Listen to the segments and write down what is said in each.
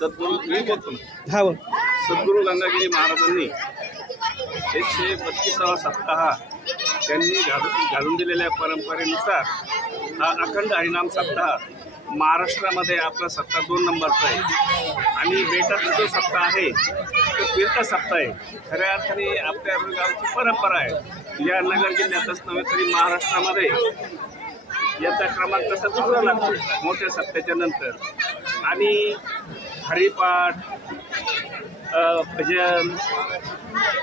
सद्गुरू मी बोलतो हा बोल. सद्गुरू गंगागिरी महाराजांनी एकशे बत्तीसावा सप्ताह त्यांनी घालून घालून दिलेल्या परंपरेनुसार हा अखंड हरिनाम सप्ताह महाराष्ट्रामध्ये आपला सप्ताह दोन नंबरचा आहे. आणि बेटातला जो सप्ताह आहे तो तीर्थ सप्ताह आहे. खऱ्या अर्थाने आपल्या गावची परंपरा आहे. या नगर जिल्ह्यातच नव्हे तरी महाराष्ट्रामध्ये याचा क्रमांक तसा दुसरा लागतो मोठ्या सप्त्याच्या नंतर. आणि हरिपाठ भजन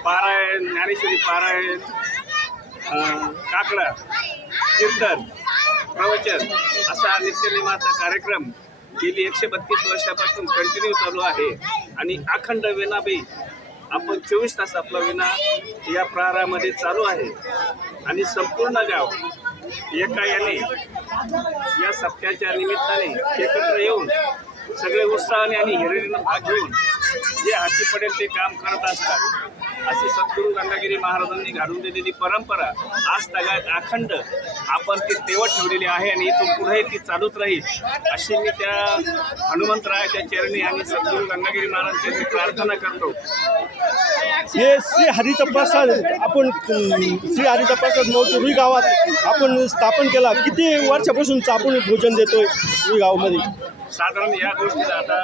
पारायण ज्ञानेश्वरी पारायण काकडा कीर्तन प्रवचन असा नित्यनिमाचा कार्यक्रम गेली एकशे बत्तीस वर्षापासून कंटिन्यू चालू आहे. आणि अखंड विनाबाई आपण चोवीस तास आपला विना या प्रहारामध्ये चालू आहे. आणि संपूर्ण गाव एका याने या सप्त्याच्या निमित्ताने एकत्र येऊन सगळे उत्साहाने आणि हिरिरीनं भाग घेऊन जे हाती पडेल ते काम करत असतात. अशी सद्गुरू गंगागिरी महाराजांनी घालून दिलेली परंपरा आज तगायत अखंड आपण ती तेवत ठेवलेली आहे आणि इथून पुढे ती चालूच राहील. अशी मी त्या हनुमंतरायाच्या चरणी आणि सद्गुरू गंगागिरी महाराजांची प्रार्थना करतो. हे श्री हरीचा प्रसाद आपण श्री हरीचा प्रसाद रुई गावात आपण स्थापन केला. किती वर्षापासून आपण भोजन देतोय? रुई गावामध्ये. साधारण या गोष्टीला आता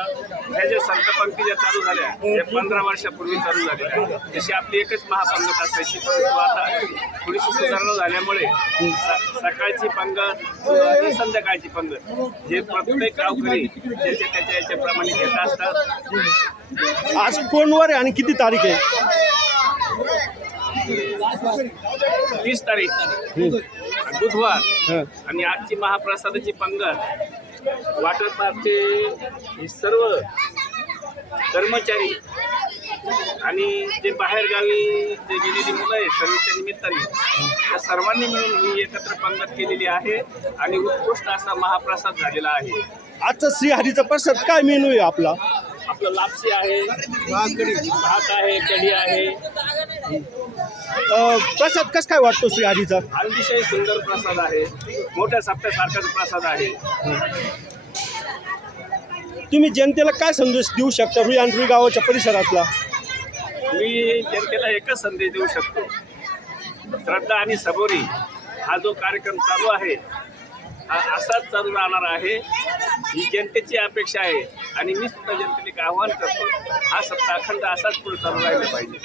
ह्या ज्या संत पंक्ती ज्या चालू झाल्या त्या पंधरा वर्षापूर्वी चालू झालेल्या आहेत. जशी आपली एकच महापंगत असायची परंतु आता थोडीशी सुधारणा झाल्यामुळे स- सकाळची पंगत आणि संध्याकाळची पंगत हे प्रत्येक गावकरी ज्याच्या त्याच्या याच्याप्रमाणे घेत असतात. आज कोणवर आहे आणि किती तारीख आहे? तीस तारीख. बुधवार. हं. आणि आजची महाप्रसादाची पंगत वाटरपारचे हे सर्व कर्मचारी आणि जे बाहेरगावी जे गेलेली मुलं आहेत सर्वेच्या निमित्ताने त्या सर्वांनी मिळून ही एकत्र पंगत केलेली आहे आणि उत्कृष्ट असा महाप्रसाद झालेला आहे. आजचा श्री हरीचा प्रसाद काय मेनू आहे आपला? आपलं लापसी आहे भात आहे कढी आहे. अं, प्रसाद कसं काय वाटतो श्री हरीचा अतिशय सुंदर प्रसाद आहे. मोठ्या सप्त्यासारखाच प्रसाद आहे. तुम्ही जनतेला काय संदेश देऊ शकता रुई आणि रुई गावाच्या परिसरातला? मी जनतेला एकच संदेश देऊ शकतो. श्रद्धा आणि सबोरी हा जो कार्यक्रम चालू आहे हा असाच चालू राहणार आहे. ही जनतेची अपेक्षा आहे आणि मी सुद्धा जनतेने एक आव्हान करतो. हा सप्ताह अखंड असाच पुढे चालू राहिला पाहिजे.